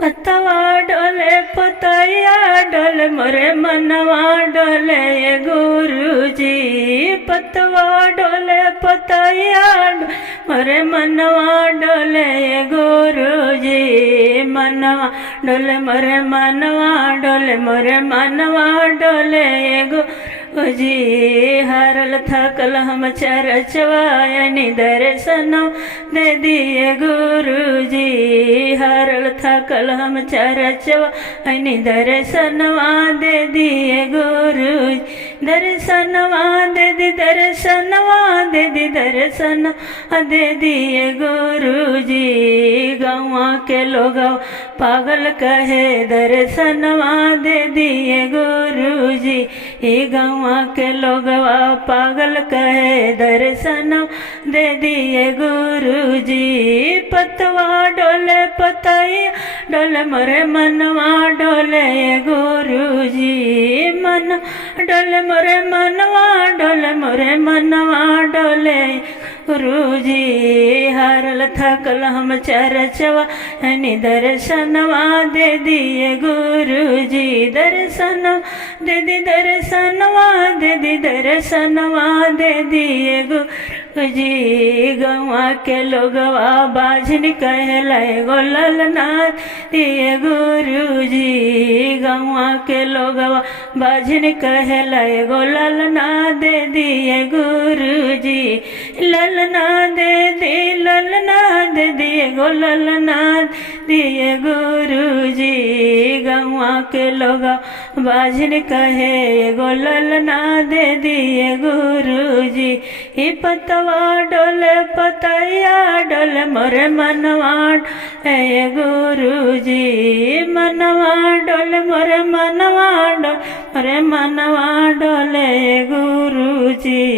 पतवा डोले पतैया डोले मोरे मनवा डोले गुरुजी। पतवा डोले पतैया मोरे मनवा डोले गुरुजी। मनवा डोले मोरे मनवा डोले मोरे मनवा डोले गुरुजी। हरल थकल हम चरचवायनि दर्शन दे दिए गुरुजी। हरल थकल हम चरचवायनि दर्शनवा दे दिए गुरुजी। दर्शनवा दे दी दर्शनवा दे दी दर्शन दे दिए गुरुजी। गौवा के लोग पागल कहे दर्शनवा दे दिए गुरुजी। गौवा के लोग पागल कहे दर्शन दे दिए गुरुजी। पतवा डोले पतैया डोले मोरे मनवा डोले गुरुजी। मन डोले मोरे मनवा डोले मोरे मनवा डोले गुरुजी। हरल थकल हम चरचवायनि दर्शनवा दे दिए गुरुजी। दर्शन दे दी दर्शनवा दे दी दर्शनवा दे दिए गुरुजी। गौवा के लोगवा बाझन कहलाए गोलल ना दिए गुरुजी। गौवा के लोगवा बाझन कहलाए गोलल ना दे दिए गुरुजी। ललना दे दी ललना दे दिए गोललना दिए गुरुजी। गौवा के लोग बाझन कहे गोललना दे दिए गुरुजी। पतवा डोले पतैया डोले मोरे मनवा डोले गुरुजी। मनवा डोले मोरे मनवा डोले मोरे मनवा डोले गुरुजी।